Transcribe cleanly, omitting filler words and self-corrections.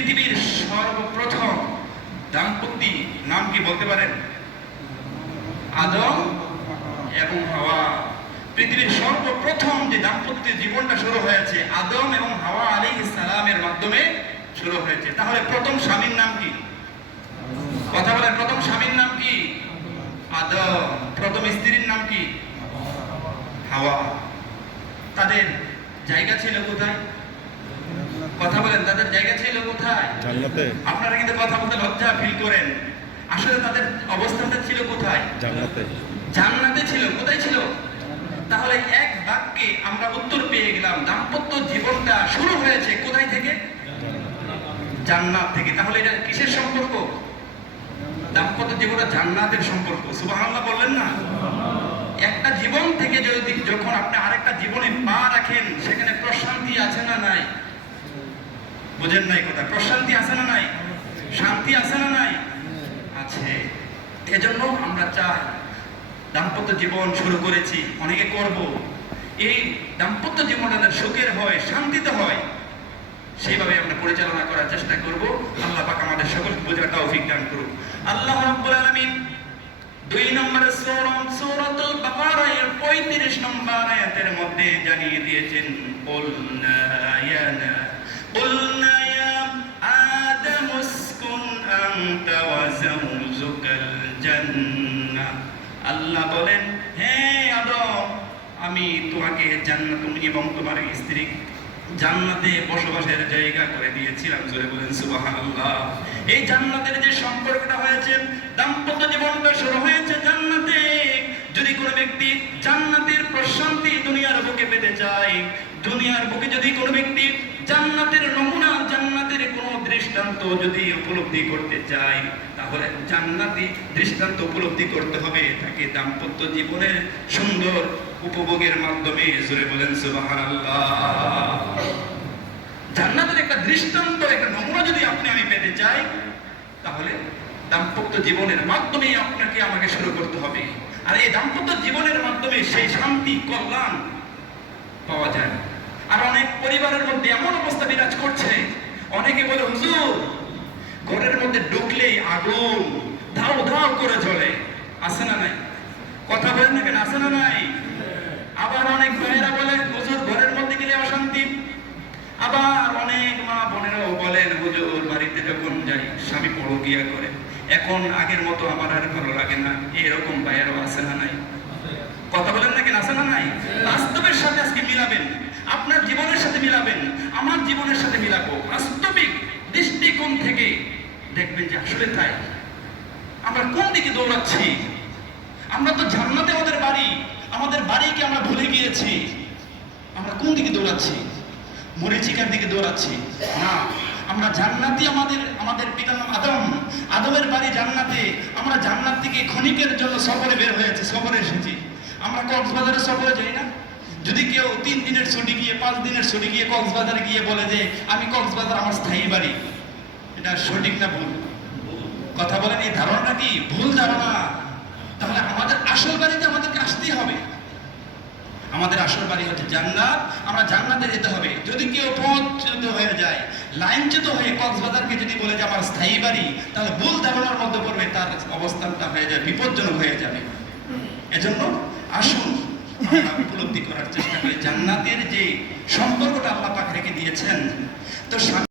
পৃথিবীর সর্বপ্রথম দাম্পত্য নাম কি বলতে পারেন? আদম এবং হাওয়া। পৃথিবীর সর্বপ্রথম যে দাম্পত্য জীবনটা শুরু হয়েছে আদম এবং হাওয়া আলাইহিস সালামের মাধ্যমে শুরু হয়েছে। তাহলে প্রথম স্বামীর নাম কি? কথা বলেন, প্রথম স্বামীর নাম কি? আদম। প্রথম স্ত্রীর নাম কি? হাওয়া। তাদের জায়গা ছিল কোথায়? কথা বলেন, তাদের জায়গা ছিল কোথায়? জান্নাতে। আপনারা কিন্তু কথা বলতে লজ্জা ফিল করেন। আসলে তাদের অবস্থানটা ছিল কোথায়? জান্নাতে। জান্নাতে ছিল। কোথায় ছিল? তাহলে এক বাক্যে আমরা উত্তর পেয়ে গেলাম, দাম্পত্য জীবনটা শুরু হয়েছে কোথায় থেকে? জান্নাত থেকে। তাহলে এটা কিসের সম্পর্ক? দাম্পত্য জীবনটা জান্নাতের সম্পর্ক। সুবহানাল্লাহ বললেন না? একটা জীবন থেকে যদি যখন আপনি আরেকটা জীবনে পা রাখেন, সেখানে প্রশান্তি আছে না নাই? বুঝেন নাই কথা? প্রশান্তি আছে না নাই? শান্তি আছে না নাই? আছে। এজন্য আমরা চাই, দাম্পত্য জীবন শুরু করেছি, অনেকে করব, এই দাম্পত্য জীবনটা সুখের হয়, শান্তিতে হয়, সেইভাবে আমরা পরিচালনা করার চেষ্টা করব। আল্লাহ পাক আমাদের সকলকে বোঝার তৌফিক দান করুন। আল্লাহ রাব্বুল আলামিন 2 নম্বর সূরাতুল বাকারা এর 35 নম্বর আয়াতের মধ্যে জানিয়ে দিয়েছেন, কুলনা ইয়া আদম উসকুন আনতা ওয়া যাওজুকাল জান্নাহ। আল্লাহ বলেন, হে আদম, আমি তোমাকে জান্নাত, তুমি এবং তোমার স্ত্রী জান্নাতে বসবাসের জায়গা করে দিয়েছিলাম। জোরে বলেন সুবহানাল্লাহ। এই জান্নাতের যে সম্পর্কটা হয়েছে, দাম্পত্য জীবনটা শুরু হয়েছে জান্নাতে। যদি কোনো ব্যক্তি জান্নাতের প্রশান্তি দুনিয়ার বুকে পেতে চায়, দুনিয়ার বুকে যদি কোনো ব্যক্তি জান্নাতের নমুনা, জান্নাতের কোনো দৃষ্টান্ত যদি উপলব্ধি করতে চায়, তাহলে জান্নাতি দৃষ্টান্ত উপলব্ধি করতে হবে তাকে দাম্পত্য জীবনের সুন্দর উপভোগের মাধ্যমে। জোরে বলেন সুবহানাল্লাহ। জান্নাতের একটা দৃষ্টান্ত, একটা নমুনা যদি আমি পেতে চাই, তাহলে দাম্পত্য জীবনের মাধ্যমে আপনাকে আমাকে শুরু করতে হবে। আর এই দাম্পত্য জীবনের মাধ্যমে সেই শান্তি, কল্যাণ পাওয়া যায়। আর অনেক পরিবারের মধ্যে এমন অবস্থা বিরাজ করছে, অনেকে বলে, হুজুর, ঘরের মধ্যে ঢুকলেই আগুন ধাও ধাও করে জ্বলে। আছে না নাই? কথা বলেন না কেন? আছে না নাই? আবার অনেক ভাইয়েরা বলে, হুজুর, ঘরের মধ্যে গেলে অশান্তি। আবার অনেক মা বোনেরাও বলেন, হুজুর, বাড়িতে যখন যাই স্বামী পরকিয়া করে, এখন আগের মতো আমার আর ভালো লাগে না। এরকম ভাইয়েরাও আছে না নাই? কথা বলেন না কেন? আছে না নাই? বাস্তবের সাথে আজকে মিলাবেন, আপনার জীবনের সাথে মিলাবেন, আমার জীবনের সাথে মিলাবো। বাস্তবিক দৃষ্টিকোণ থেকে দেখবেন যে আসলে তাই। আমরা কোন দিকে দৌড়াচ্ছি? আমরা তো জান্নাতে আমাদের বাড়ি, আমাদের বাড়িকে আমরা ভুলে গিয়েছি। আমরা কোন দিকে দৌড়াচ্ছি? মরিচিকার দিকে দৌড়াচ্ছি না। আমরা জান্নাতি, আমাদের পিতার নাম আদম, আদমের বাড়ি জান্নাতে। আমরা জান্নাত থেকে ক্ষণিকের জন্য সফরে বের হয়েছে, সফরে এসেছি। আমরা কক্সবাজারে সফরে যাই না? যদি কেউ 3 দিনের ছুটি গিয়ে, 5 দিনের ছুটি গিয়ে কক্সবাজারে গিয়ে বলে যে আমি কক্সবাজার আমার স্থায়ী বাড়ি, এটা সঠিক না ভুল? কথা বলেন, এই ধারণাটা কি ভুল ধারণা? তাহলে আমাদের আসল বাড়িতে আমাদেরকে আসতেই হবে। আমাদের আসল বাড়ি হচ্ছে জান্নাত। আমরা জান্নাতে যেতে হবে। যদি কেউ পথচ্যুত হয়ে যায়, লাইনচ্যুত হয়ে কক্সবাজারকে যদি বলে যে আমার স্থায়ী বাড়ি, তাহলে ভুল ধারণার মধ্যে পড়বে, তার অবস্থানটা হয়ে যায়, বিপজ্জনক হয়ে যাবে। এজন্য আসুন আমরা উপলব্ধি করার চেষ্টা করি জান্নাতের যে সম্পর্কটা আল্লাহ পাক রেখে দিয়েছেন। তো